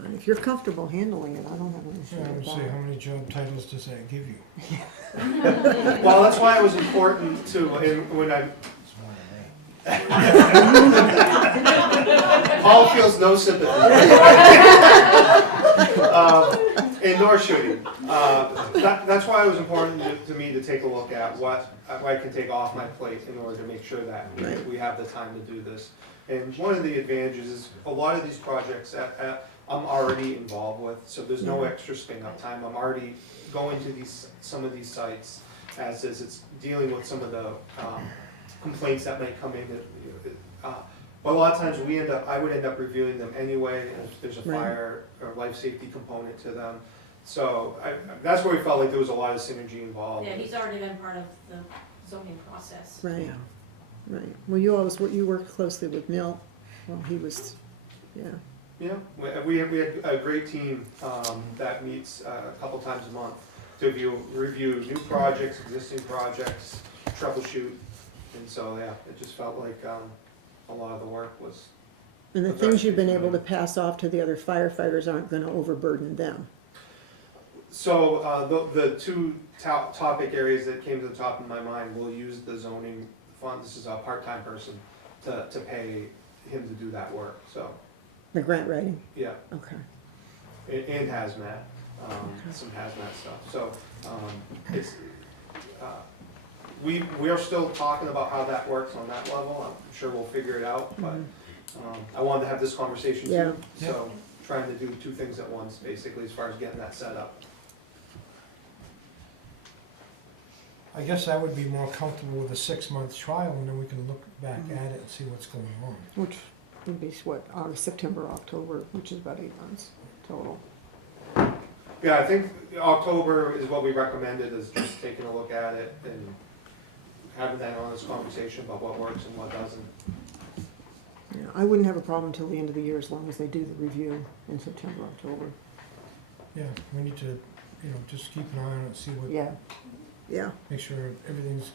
And if you're comfortable handling it, I don't have an issue Yeah, I would with say, that. how many job titles does that give you? Well, that's why it was important to, when I. Paul feels no sympathy. And nor should he. That's why it was important to me to take a look at what I can take off my plate in order to make sure that we have the time to do this. And one of the advantages is a lot of these projects I'm already involved with, so there's no extra spin up time. I'm already going to some of these sites as is. It's dealing with some of the complaints that may come in. But a lot of times I would end up reviewing them anyway if there's a fire or life safety component to them. So that's where we felt like there was a lot of synergy involved. Yeah, he's already been part of the zoning process. Right, right. Well, you worked closely with Milt while he was, Yeah, we had a great team that meets a couple times a month to review new projects, existing projects, troubleshoot. And so, it just felt like a lot of the work was. and the things you've been able to pass off to the other firefighters aren't gonna overburden them. So the two topic areas that came to the top of my mind, we'll use the zoning fund. This is a part-time person to pay him to do that work, so. The grant writing? Yeah, Okay. and hazmat, some hazmat stuff. So it's, we are still talking about how that works on that level. I'm sure we'll figure it out, but I wanted to have this conversation too. Yeah. So trying to do two things at once, basically, as far as getting that set up. I guess I would be more comfortable with a 6-month trial, and then we can look back at it and see what's going on. Which would be what, August, September, October, which is about 8 months total. Yeah, I think October is what we recommended, is just taking a look at it and having that honest conversation about what works and what doesn't. Yeah. I wouldn't have a problem till the end of the year as long as they do the review in September, October. Yeah, we need to, just keep an eye on it, see what, Yeah, make sure everything's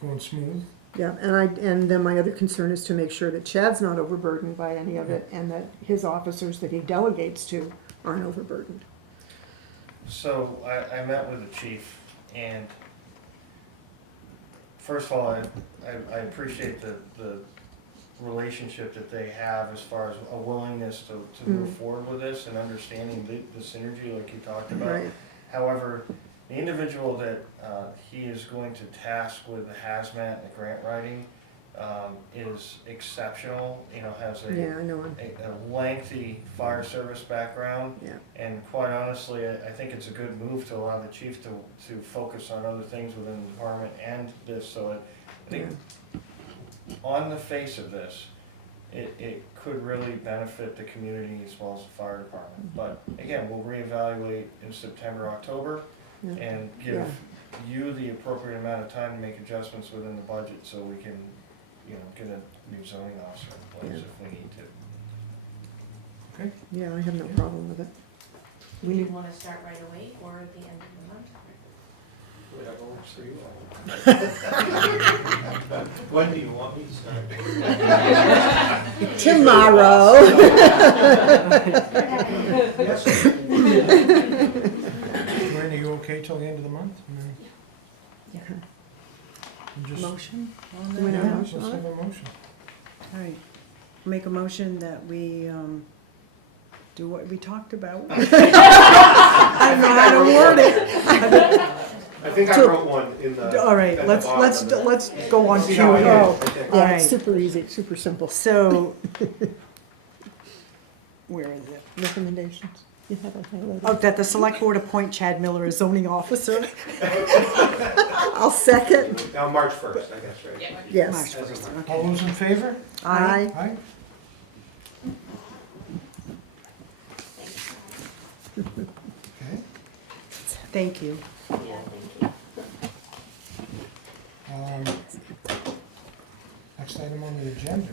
going smooth. yeah, and then my other concern is to make sure that Chad's not overburdened by any of it, and that his officers that he delegates to aren't overburdened. So I met with the chief, and first of all, I appreciate the relationship that they have as far as a willingness to move forward with this and understanding the synergy like you talked about. Right. However, the individual that he is going to task with the hazmat and the grant writing is exceptional, has Yeah, I know him. a lengthy fire service background. Yeah. And quite honestly, I think it's a good move to allow the chief to focus on other things within the department and this, so I think on the face of this, it could really benefit the community as well as the fire department. But again, we'll reevaluate in September, October, and give you the appropriate amount of time to make adjustments within the budget so we can, get a new zoning officer in place if we need to. Okay. Yeah, I have no problem with it. Do you want to start right away or at the end of the month? Whatever works for you. When do you want me to start? Tomorrow. Joanne, are you okay till the end of the month? Okay. Motion on Do we that? have a Yeah, motion let's on have it? a motion. All right, make a motion that we, do what we talked about. I don't know how to word it. I think I wrote one in the. All right, at the let's bottom of it. let's go on See to, how I did it, oh, okay. all Yeah, right. it's super easy, super simple. So, where is it? Recommendations? You have it highlighted? Oh, that the select board appoint Chad Miller as zoning officer. I'll second. Now, March 1st, I guess, right? Yes. March 1st, okay. All those in favor? Aye. Aye. Okay. Thank you. Yeah, thank you. Next item on the agenda,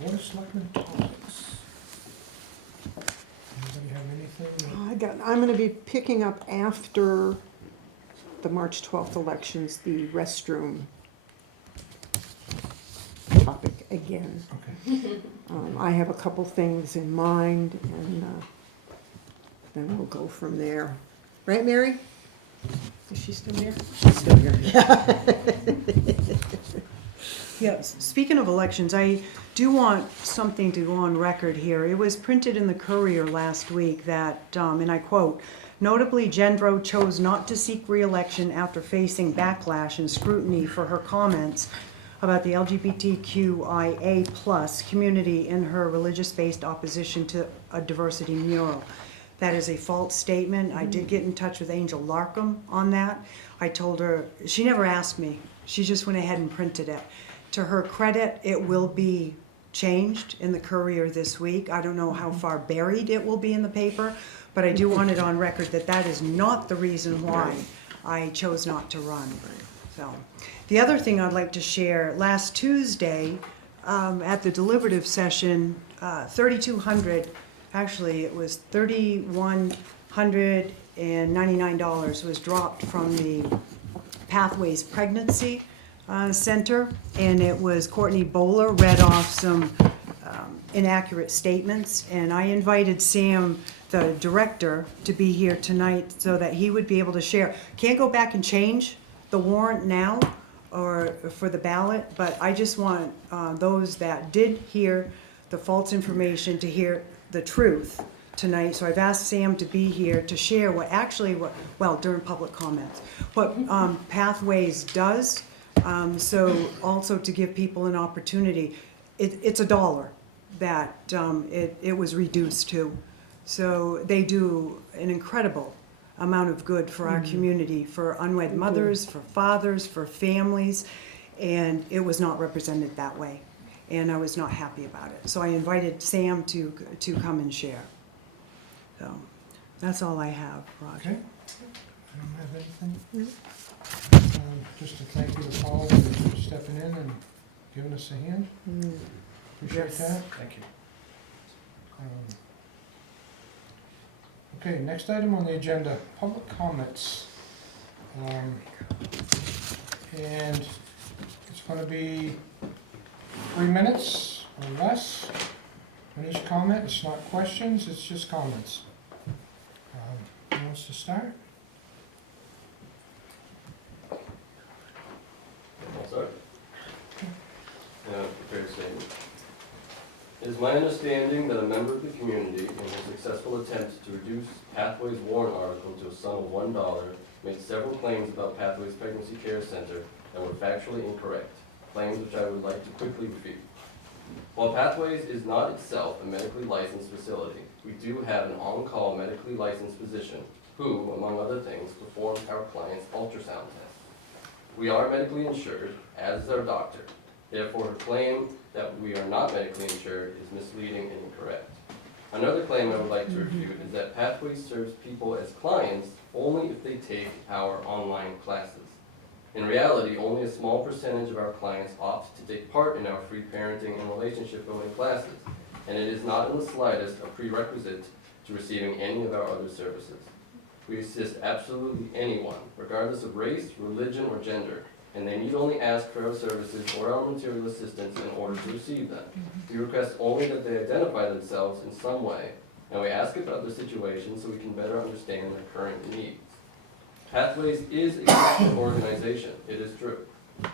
Board of Selectmen topics. Anybody have anything? I'm gonna be picking up after the March 12th elections, the restroom topic again. Okay. I have a couple things in mind, and then we'll go from there. Right, Mary? Is she still here? She's still here. Yeah, speaking of elections, I do want something to go on record here. It was printed in the Courier last week that, and I quote, "Notably, Gendro chose not to seek re-election after facing backlash and scrutiny for her comments about the LGBTQIA+ community in her religious-based opposition to a diversity mural." That is a false statement. I did get in touch with Angel Larkham on that. I told her, she never asked me. She just went ahead and printed it. To her credit, it will be changed in the Courier this week. I don't know how far buried it will be in the paper, but I do want it on record that that is not the reason why I chose not to run. So, the other thing I'd like to share, last Tuesday, at the deliberative session, 3,200, actually it was $3,199 was dropped from the Pathways Pregnancy Center, and it was Courtney Bowler read off some inaccurate statements, and I invited Sam, the director, to be here tonight so that he would be able to share. Can't go back and change the warrant now or for the ballot, but I just want those that did hear the false information to hear the truth tonight. So I've asked Sam to be here to share during public comments, what Pathways does. So also to give people an opportunity, it's $1 that it was reduced to. So they do an incredible amount of good for our community, for unwed mothers, for fathers, for families, and it was not represented that way. And I was not happy about it. So I invited Sam to come and share. So that's all I have, Roger. Okay. I don't have anything. Just to thank you to Paul for stepping in and giving us a hand. Appreciate Yes. that. Thank you. Okay, next item on the agenda, public comments. And it's gonna be 3 minutes or less on each comment. It's not questions, it's just comments. Who wants to start? Sorry. Prepared statement. It is my understanding that a member of the community, in his successful attempt to reduce Pathways warrant article to a sum of $1, made several claims about Pathways Pregnancy Care Center that were factually incorrect, claims which I would like to quickly refute. While Pathways is not itself a medically licensed facility, we do have an on-call medically licensed physician who, among other things, performs our clients' ultrasound tests. We are medically insured, as is our doctor. Therefore, her claim that we are not medically insured is misleading and incorrect. Another claim I would like to refute is that Pathways serves people as clients only if they take our online classes. In reality, only a small percentage of our clients opt to take part in our free parenting and relationship building classes, and it is not in the slightest a prerequisite to receiving any of our other services. We assist absolutely anyone, regardless of race, religion, or gender, and they need only ask for our services or our material assistance in order to receive them. We request only that they identify themselves in some way, and we ask about their situation so we can better understand their current needs. Pathways is a Christian organization, it is true.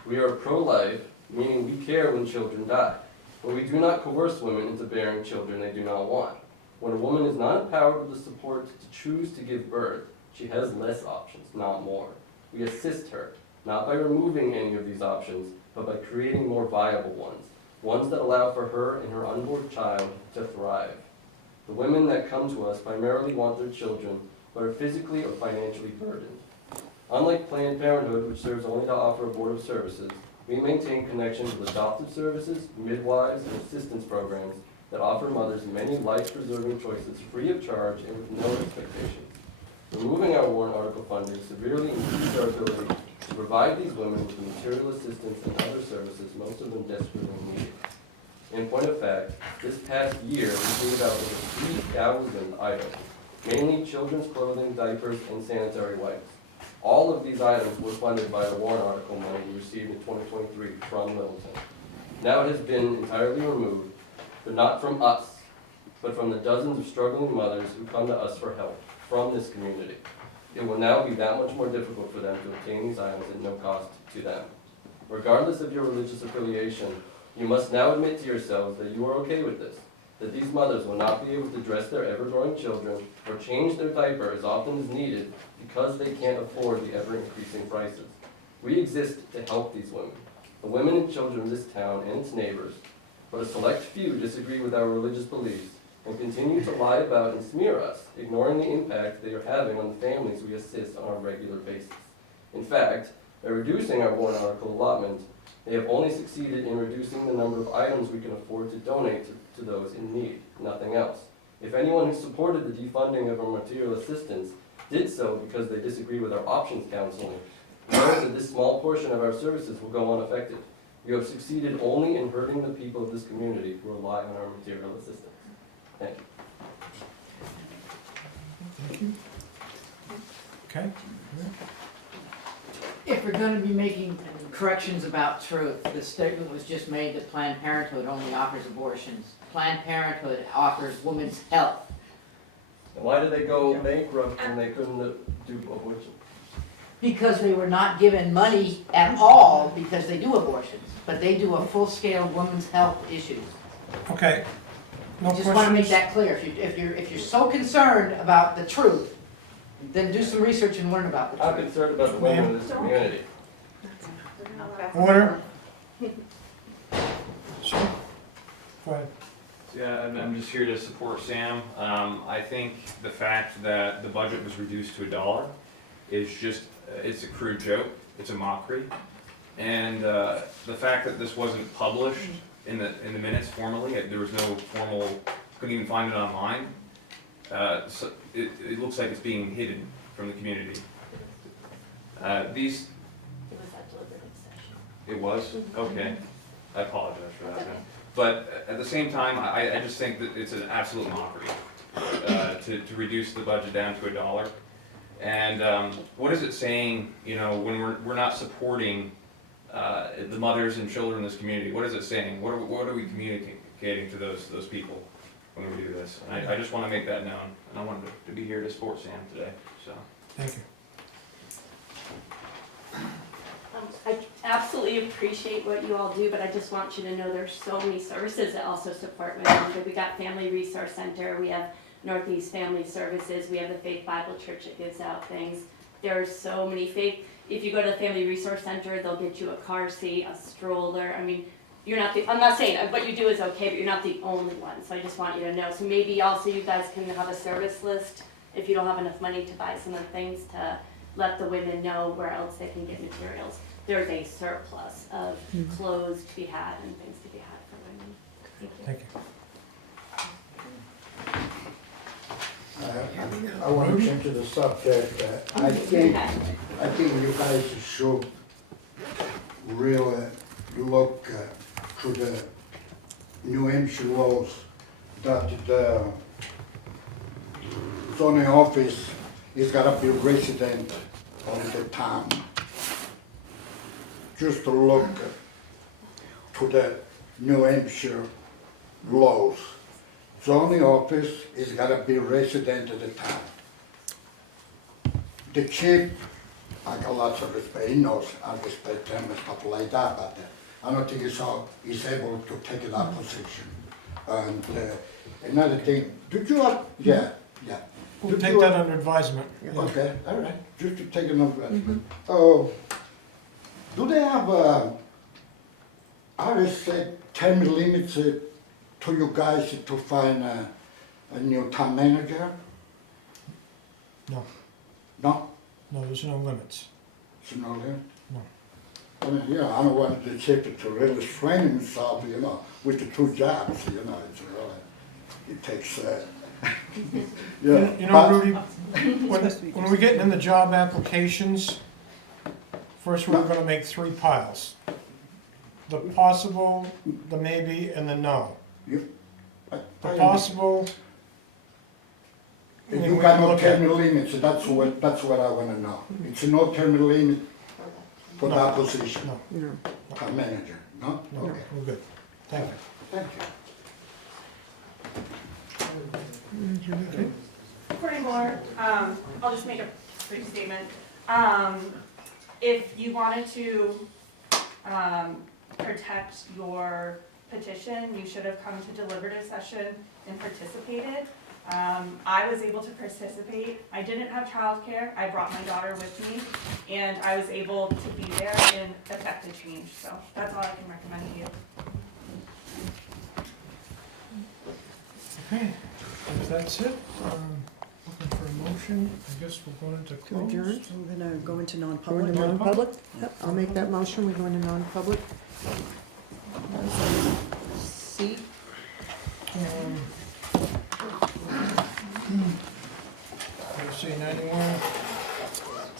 We are pro-life, meaning we care when children die, but we do not coerce women into bearing children they do not want. When a woman is not empowered with the support to choose to give birth, she has less options, not more. We assist her, not by removing any of these options, but by creating more viable ones that allow for her and her unborn child to thrive. The women that come to us primarily want their children, but are physically or financially burdened. Unlike Planned Parenthood, which serves only to offer abortive services, we maintain connections with adoptive services, midwives, and assistance programs that offer mothers many life-preserving choices free of charge and with no expectations. Removing our warrant article funding severely increases our ability to provide these women with the material assistance and other services most of them desperately need. In point of fact, this past year we gave out over 3,000 items, mainly children's clothing, diapers, and sanitary wipes. All of these items were funded by the warrant article money we received in 2023 from Littleton. Now it has been entirely removed, but not from us, but from the dozens of struggling mothers who come to us for help from this community. It will now be that much more difficult for them to obtain these items at no cost to them. Regardless of your religious affiliation, you must now admit to yourselves that you are okay with this, that these mothers will not be able to dress their ever-growing children or change their diaper as often as needed because they can't afford the ever-increasing prices. We exist to help these women, the women and children of this town and its neighbors, but a select few disagree with our religious beliefs and continue to lie about and smear us, ignoring the impact they are having on the families we assist on a regular basis. In fact, by reducing our warrant article allotment, they have only succeeded in reducing the number of items we can afford to donate to those in need, nothing else. If anyone who supported the defunding of our material assistance did so because they disagree with our options counseling, know that this small portion of our services will go unaffected. You have succeeded only in hurting the people of this community who rely on our material assistance. Thank you. Thank you. Okay. If we're gonna be making corrections about truth, the statement was just made that Planned Parenthood only offers abortions. Planned Parenthood offers women's health. And why did they go bankrupt when they couldn't do abortion? Because they were not given money at all because they do abortions, but they do a full-scale women's health issues. Okay. No Just want to make questions? that clear. If you're so concerned about the truth, then do some research and learn about the I'm truth. concerned about the women in this community. Order. Sure. Go ahead. Yeah, I'm just here to support Sam. I think the fact that the budget was reduced to $1 is just, it's a crude joke, it's a mockery. And the fact that this wasn't published in the minutes formally, there was no formal, couldn't even find it online. So it looks like it's being hidden from the community. These. It was at deliberative session. It was? Okay. I apologize for that then. But at the same time, I just think that it's an absolute mockery to reduce the budget down to $1. And what is it saying, you know, when we're not supporting the mothers and children in this community? What is it saying? What are we communicating to those people when we do this? And I just want to make that known. And I wanted to be here to support Sam today. So Thank you. I absolutely appreciate what you all do, but I just want you to know there's so many services that also support women. We got Family Resource Center, we have Northeast Family Services, we have the Faith Bible Church that gives out things. There's so many faith, if you go to the Family Resource Center, they'll get you a car seat, a stroller. I mean, you're not the, I'm not saying what you do is okay, but you're not the only one. So I just want you to know. So maybe also you guys can have a service list if you don't have enough money to buy some of the things, to let the women know where else they can get materials. There's a surplus of clothes to be had and things to be had for women. Thank you. I want to change the subject. I think you guys should really look to the New Hampshire laws that the zoning office is gotta be resident of the town. Just to look to the New Hampshire laws. Zoning office is gotta be resident of the town. The chief, I got lots of respect, he knows I respect him and stuff like that, but I don't think he's able to take that position. And another thing, did you have, yeah. We'll take that under advisement. Yeah. Okay, all right, just to take an advisement. Oh, do they have RSA term limits to you guys to find a new town manager? No, No? no, there's no limits. There's no limit? No. I mean, you know, I don't want the chief to really strain himself, you know, with the two jobs, you know, it's really, it takes, yeah. You know, Rudy, when we get in the job applications, first we're gonna make 3 piles. The possible, the maybe, and the no. The possible. If you got no term limits, that's what I wanna know. It's no term limit for that position, No, town manager, no? no, Okay. we're good. Thank you. Thank you. Courtney Moore, I'll just make a brief statement. If you wanted to protect your petition, you should have come to deliberative session and participated. I was able to participate. I didn't have childcare. I brought my daughter with me, and I was able to be there and affect a change. So that's all I can recommend to you. Okay, if that's it, looking for a motion, I guess we're going into To close. adjourn? I'm gonna go into Go non-public. into non-public? Yep, I'll make that motion, we go into non-public. C, Let's see, 91,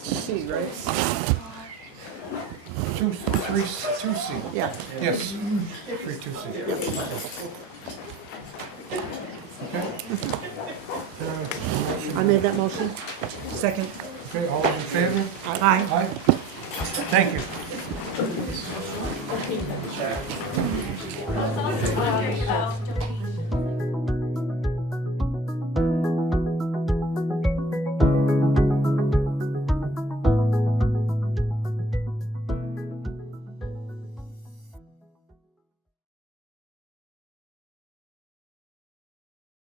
C, right? 2C. Yeah. Yes, 32C. Okay. I made that motion. Second. Okay, all those in favor? Aye. Aye. Thank you. Here you go.